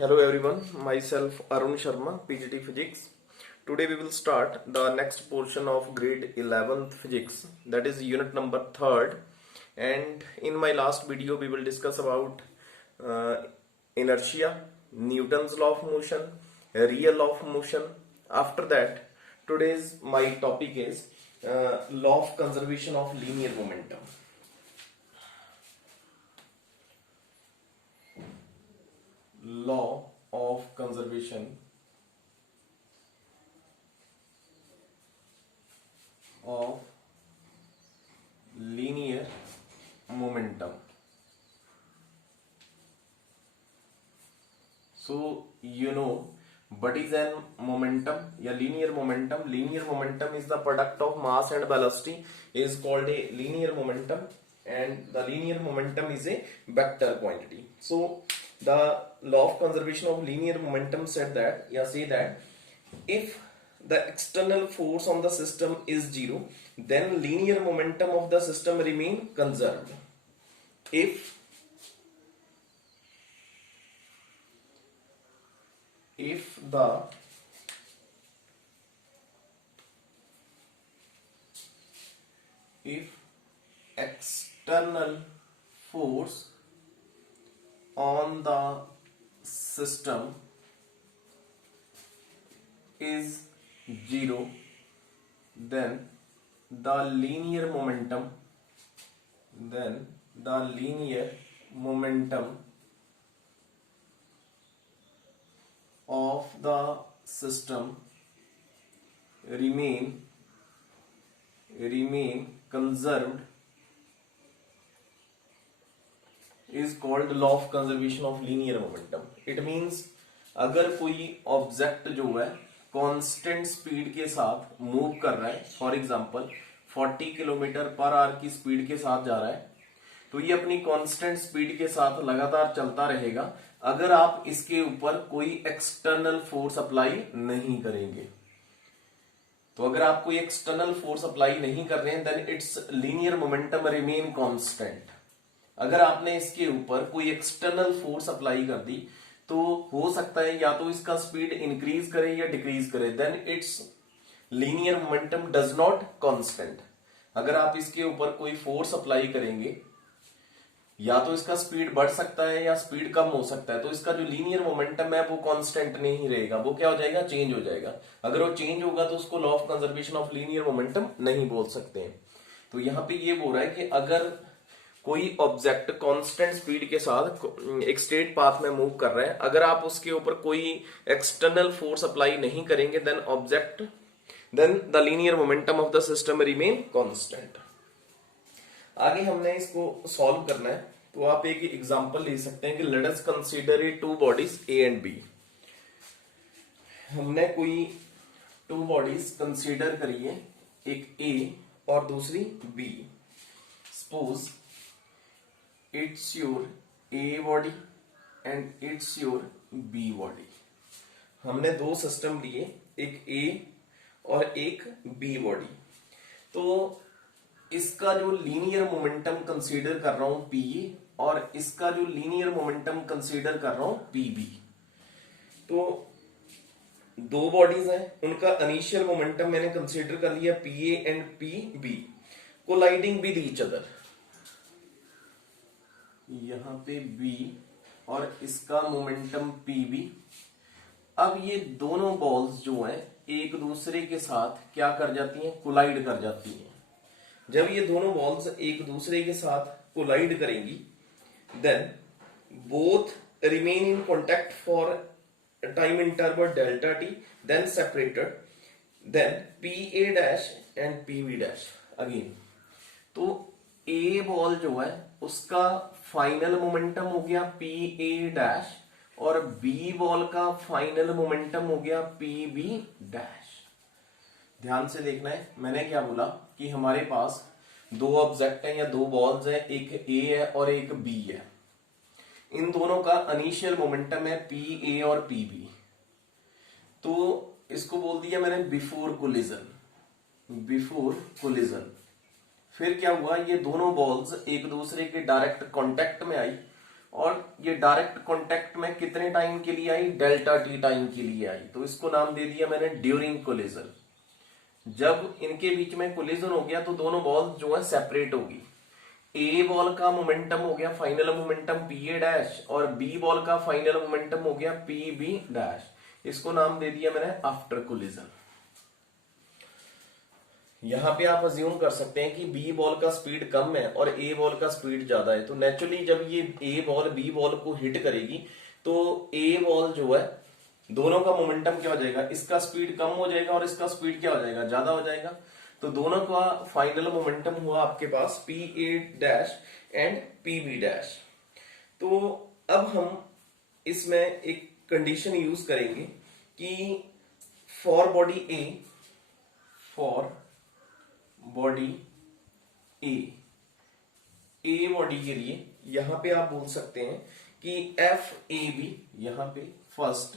Hello everyone, myself Arun Sharma, PGT Physics. Today we will start the next portion of grade 11th Physics, that is unit number 3rd. And in my last video we will discuss about uh, inertia, Newton's law of motion, real law of motion. After that, today's my topic is law of conservation of linear momentum. Law of conservation of linear momentum. So you know what is an momentum? Yeah, linear momentum. Linear momentum is the product of mass and velocity is called a linear momentum, and the linear momentum is a vector quantity. So the law of conservation of linear momentum said that, say that if the external force on the system is zero, then linear momentum of the system remain conserved. If the external force on the system is zero, then the linear momentum of the system remain conserved is called law of conservation of linear momentum. It means अगर कोई object जो है constant speed के साथ move कर रहा है, for example 40 kilometre per hour की स्पीड के साथ जा रहा है, तो ये अपनी कांस्टेंट स्पीड के साथ लगातार चलता रहेगा अगर आप इसके ऊपर कोई एक्सटर्नल फोर्स अप्लाई नहीं करेंगे। तो अगर आप कोई एक्सटर्नल फोर्स अप्लाई नहीं कर रहे हैं then it's linear momentum remain constant. अगर आपने इसके ऊपर कोई एक्सटर्नल फोर्स अप्लाई कर दी तो हो सकता है या तो इसका स्पीड इंक्रीज करे या डिक्रीज करे, then it's linear momentum does not constant. अगर आप इसके ऊपर कोई फोर्स अप्लाई करेंगे या तो इसका स्पीड बढ़ सकता है या स्पीड कम हो सकता है, तो इसका जो लीनियर मोमेंटम है वो कांस्टेंट नहीं रहेगा, वो क्या हो जाएगा, चेंज हो जाएगा। अगर वो चेंज होगा तो उसको law of conservation of linear momentum नहीं बोल सकते हैं। तो यहां पे ये बोल रहा है कि अगर कोई ऑब्जेक्ट कांस्टेंट स्पीड के साथ एक स्ट्रेट पाथ में मूव कर रहा है, अगर आप उसके ऊपर कोई एक्सटर्नल फोर्स अप्लाई नहीं करेंगे then the linear momentum of the system remain constant. आगे हमने इसको सॉल्व करना है, तो आप एक एग्जांपल ले सकते हैं कि let us consider a two bodies A and B. हमने कोई टू बॉडीज कंसीडर करी है, एक ए और दूसरी B. Suppose it's your A body and it's your B body. हमने दो सिस्टम लिए, एक ए और एक बी बॉडी। तो इसका जो लीनियर मोमेंटम कंसीडर कर रहा हूं पी और इसका जो लीनियर मोमेंटम कंसीडर कर रहा हूं पी बी। तो दो बॉडीज हैं, उनका इनिशियल मोमेंटम मैंने कंसीडर कर लिया P A and P B colliding with each other. यहां पे बी और इसका मोमेंटम पी बी। अब ये दोनों बॉल्स जो हैं एक दूसरे के साथ क्या कर जाती हैं, कोलाइड कर जाती हैं। जब ये दोनों बॉल्स एक दूसरे के साथ कोलाइड करेंगी then both remain in contact for time interval delta t, then separated, then P A dash and P B dash again. तो ए बॉल जो है उसका फाइनल मोमेंटम हो गया पी ए डैश और बी बॉल का final momentum हो गया पी बी डैश। ध्यान से देखना है, मैंने क्या बोला कि हमारे पास दो ऑब्जेक्ट हैं या दो बॉल्स हैं, एक ए है और एक बी है। इन दोनों का इनिशियल मोमेंटम है पी ए और पी बी। तो इसको बोल दिया मैंने बिफोर कोलिजन। फिर क्या हुआ, ये दोनों बॉल्स एक दूसरे के डायरेक्ट कांटेक्ट में आई और ये डायरेक्ट कांटेक्ट में कितने टाइम के लिए आई, डेल्टा टी टाइम के लिए आई, तो इसको नाम दे दिया मैंने ड्यूरिंग कोलिजन। जब इनके बीच में कोलिजन हो गया तो दोनों बॉल जो है सेपरेट होगी। ए बॉल का मोमेंटम हो गया final momentum P A dash, और बी बॉल का फाइनल मोमेंटम हो गया पी बी डैश। इसको नाम दे दिया मैंने आफ्टर कोलिजन। यहां पे आप अज्यूम कर सकते हैं कि बी बॉल का स्पीड कम है और ए बॉल का स्पीड ज्यादा है, तो नेचुरली जब ये ए बॉल बी बॉल को हिट करेगी तो ए बॉल जो है दोनों का मोमेंटम क्या हो जाएगा, इसका स्पीड कम हो जाएगा और इसका स्पीड क्या हो जाएगा, ज्यादा हो जाएगा। तो दोनों का फाइनल मोमेंटम हुआ आपके पास P A dash and P B dash. तो अब हम इसमें एक कंडीशन यूज करेंगे कि for body A, for body A body के लिए यहां पे आप बोल सकते हैं कि एफ ए बी, यहां पे फर्स्ट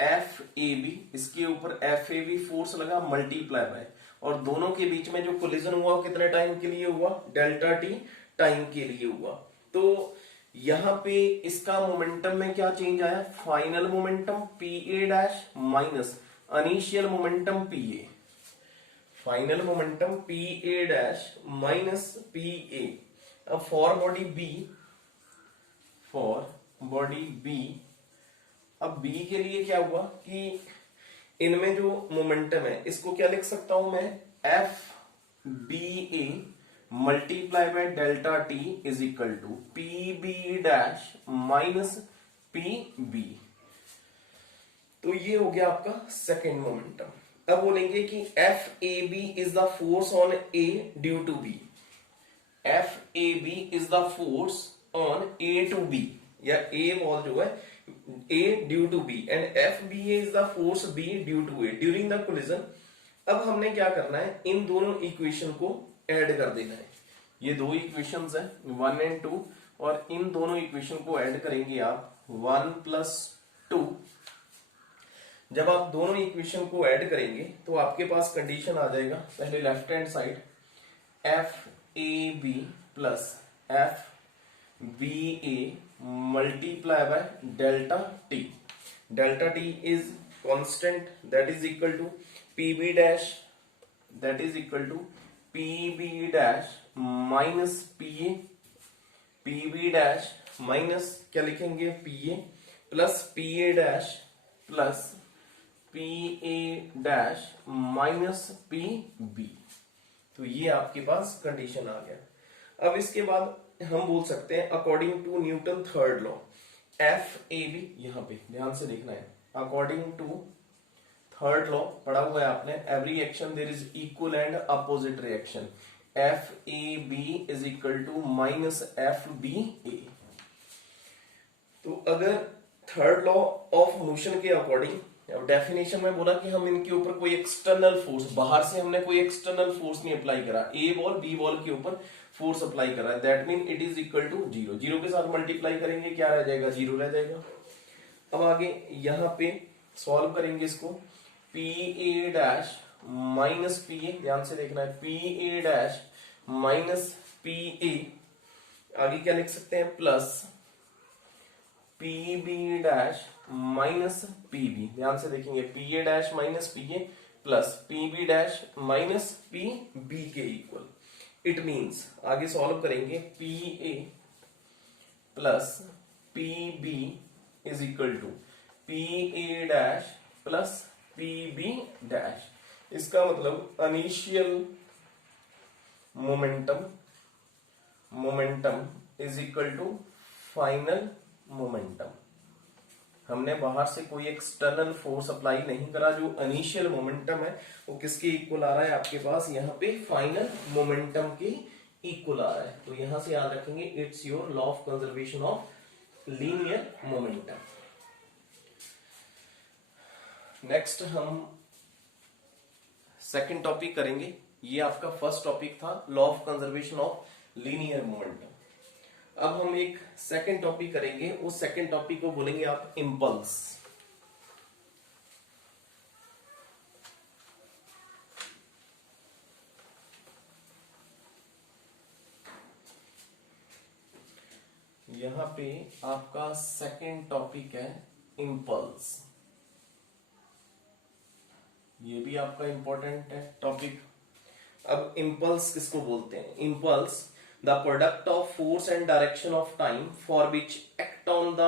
एफ ए बी, इसके ऊपर एफ ए बी फोर्स लगा मल्टीप्लाई बाय, और दोनों के बीच में जो कोलिजन हुआ वो कितने टाइम के लिए हुआ, डेल्टा टी टाइम के लिए हुआ। तो यहां पे इसका मोमेंटम में क्या चेंज आया, final momentum P A dash minus initial momentum P A, final momentum P A dash minus P A. अब for body B, for body B, अब बी के लिए क्या हुआ कि इनमें जो मोमेंटम है इसको क्या लिख सकता हूं मैं, F B A multiply by delta t is equal to P B dash minus P B. तो ये हो गया आपका सेकेंड मोमेंटम। अब बोलेंगे कि F A B is the force on A due to B, F A B is the force on A to B, या a ball जो है A due to B and F B is the force B due to A during the collision. अब हमने क्या करना है, इन दोनों equation को ऐड कर देना है। ये दो इक्वेशंस है 1 एंड 2, और इन दोनों इक्वेशन को ऐड करेंगे आप 1 प्लस 2। जब आप दोनों इक्वेशन को ऐड करेंगे तो आपके पास कंडीशन आ जाएगा, पहले left hand side F A B plus F B A multiply by delta t, delta t is constant that is equal to P B dash, that is equal to P B dash minus P A, P B dash minus क्या लिखेंगे P A plus P A dash plus P A dash minus P B. तो ये आपके पास condition आ गया। अब इसके बाद हम बोल सकते हैं according to Newton third law, F A B, यहां पे ध्यान से देखना है, अकॉर्डिंग टू थर्ड लॉ पढ़ा हुआ है आपने, every action there is equal and opposite reaction, F A B is equal to minus F B A. तो अगर थर्ड लॉ ऑफ मोशन के अकॉर्डिंग, डेफिनेशन में बोला कि हम इनके ऊपर कोई एक्सटर्नल फोर्स, बाहर से हमने कोई एक्सटर्नल फोर्स नहीं अप्लाई करा, ए बॉल बी बॉल के ऊपर फोर्स अप्लाई करा है, that mean it is equal to zero, zero के साथ मल्टीप्लाई करेंगे क्या रह जाएगा, जीरो रह जाएगा। अब आगे यहां पे सॉल्व करेंगे इसको, P A dash minus P A, ध्यान से देखना है, P A dash minus P A, आगे क्या लिख सकते हैं plus P B dash minus P B, ध्यान से देखेंगे P A dash minus P A plus P B dash minus P B के इक्वल। इट मीन्स आगे सॉल्व करेंगे P A plus P B is equal to P A dash plus P B dash. इसका मतलब initial momentum is equal to final momentum. हमने बाहर से कोई external force apply नहीं करा, जो इनिशियल मोमेंटम है वो किसके इक्वल आ रहा है आपके पास, यहाँ पे फाइनल मोमेंटम के इक्वल आ रहा है। तो यहां से याद रखेंगे it's your law of conservation of linear momentum. Next हम सेकंड टॉपिक करेंगे, ये आपका फर्स्ट टॉपिक था law of conservation of linear momentum. अब हम एक सेकंड टॉपिक करेंगे, उस सेकंड टॉपिक को बोलेंगे आप इंपल्स। यहाँ पे आपका सेकंड टॉपिक है इम्पल्स। ये भी आपका इंपॉर्टेंट है टॉपिक। अब इम्पल्स किसको बोलते हैं? Impulse the product of force and direction of time for which act on the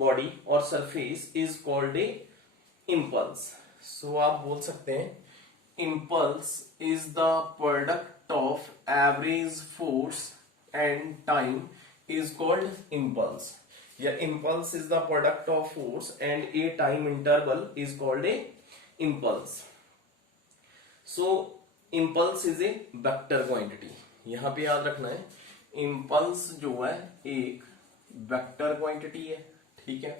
body और surface is called a impulse. So आप बोल सकते हैं impulse is the product of average force and time is called impulse, या impulse is the product of force and a time interval is called a impulse. So impulse is a vector quantity. यहां पे याद रखना है impulse जो है एक vector quantity है, ठीक है।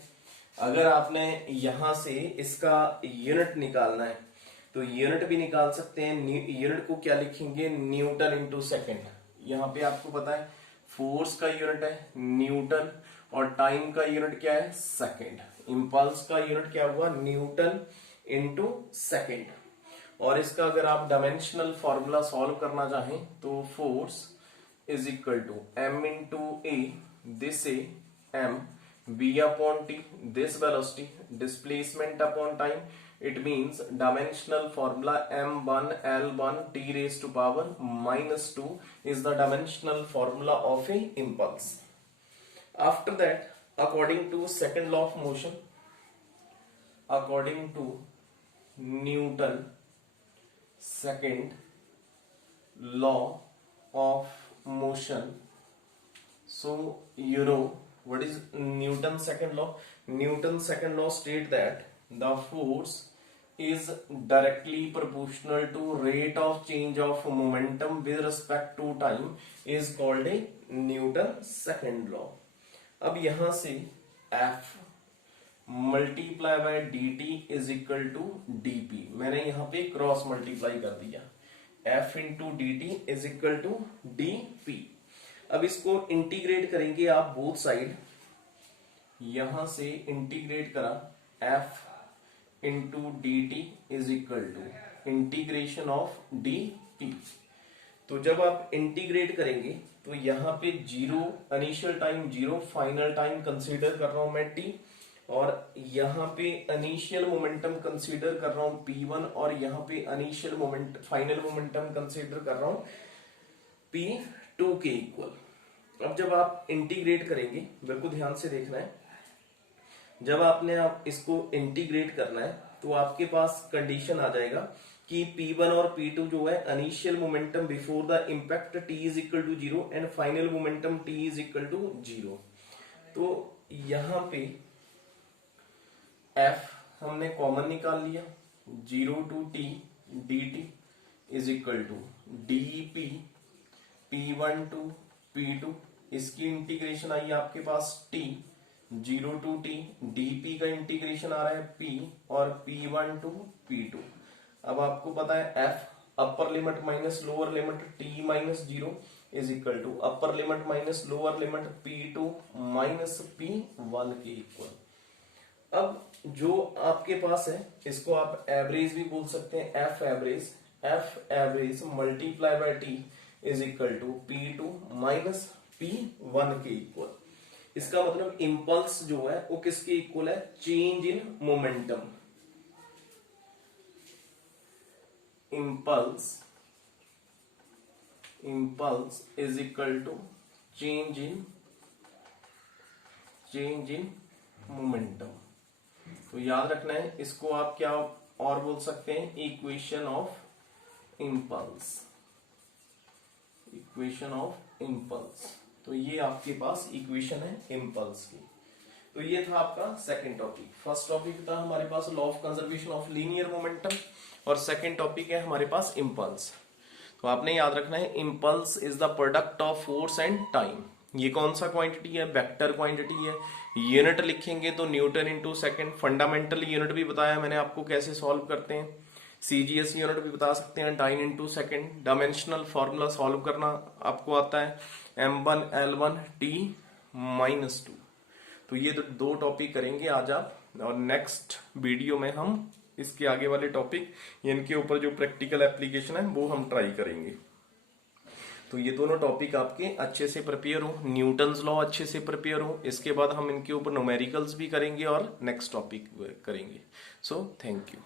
अगर आपने यहां से इसका यूनिट निकालना है तो यूनिट भी निकाल सकते हैं। यूनिट को क्या लिखेंगे? Newton into second. यहां पे आपको पता है फोर्स का यूनिट है न्यूटन और टाइम का यूनिट क्या है? सेकेंड। इंपल्स का यूनिट क्या हुआ? Newton into second. और इसका अगर आप डायमेंशनल फॉर्मूला सॉल्व करना चाहें तो force is equal to m into a, this a m, b upon t, this velocity, displacement upon time. It means dimensional formula m1 l1 t raised to power minus 2 is the dimensional formula of a impulse. After that, according to second law of motion, according to Newton second law of motion, so you know what is Newton's second law? Newton's second law state that the force is directly proportional to rate of change of momentum with respect to time is called a Newton's second law. अब यहां से F multiply by dt is equal to dp, मैंने यहां पे cross multiply कर दिया। F into dt is equal to dp। अब इसको इंटीग्रेट करेंगे आप बोथ साइड। यहां से इंटीग्रेट करा F into d t is equal to integration of d p. तो जब आप इंटीग्रेट करेंगे तो यहां पे zero, initial time zero, final time consider कर रहा हूं मैं टी, और यहां पे इनिशियल मोमेंटम कंसीडर कर रहा हूं P1 और यहां पे initial moment final momentum consider कर रहा हूं P2 के इक्वल। अब जब आप इंटीग्रेट करेंगे, बिल्कुल ध्यान से देखना है, जब आप इसको इंटीग्रेट करना है तो आपके पास कंडीशन आ जाएगा कि P1 और P2 जो है initial momentum before the impact t is equal to zero and final momentum t is equal to zero. तो यहां पे F हमने कॉमन निकाल लिया, zero to t dt is equal to dp P1 to P2, इसकी integration आई आपके पास t, zero to t, dp का इंटीग्रेशन आ रहा है p और p1 टू p2। अब आपको पता है f upper limit minus lower limit t minus zero is equal to upper limit minus lower limit p2 minus p1 के इक्वल। अब जो आपके पास है इसको आप एवरेज भी बोल सकते हैं, f average multiply by t is equal to p2 minus p1 के इक्वल। इसका मतलब इंपल्स जो है वो किसके इक्वल है? Change in momentum. Impulse is equal to change in momentum. तो याद रखना है, इसको आप क्या और बोल सकते हैं? Equation of impulse. तो ये आपके पास इक्वेशन है इंपल्स की। तो ये था आपका सेकंड टॉपिक। फर्स्ट टॉपिक था हमारे पास law of conservation of linear momentum और सेकंड टॉपिक है हमारे पास इंपल्स। तो आपने याद रखना है impulse is the product of force and time. ये कौन सा क्वांटिटी है? वेक्टर क्वांटिटी है। यूनिट लिखेंगे तो Newton into second. Fundamental unit भी बताया मैंने आपको कैसे सॉल्व करते हैं। सीजीएस यूनिट भी बता सकते हैं, time into second. Dimensional formula solve करना आपको आता है, m1 l1 t माइनस 2। तो ये दो टॉपिक करेंगे आज आप, और नेक्स्ट वीडियो में हम इसके आगे वाले टॉपिक इनके ऊपर जो प्रैक्टिकल एप्लीकेशन है वो हम ट्राई करेंगे। तो ये दोनों टॉपिक आपके अच्छे से प्रिपेयर हो, न्यूटन्स लॉ अच्छे से प्रिपेयर हो, इसके बाद हम इनके ऊपर न्यूमेरिकल्स भी करेंगे और नेक्स्ट टॉपिक करेंगे। So thank you.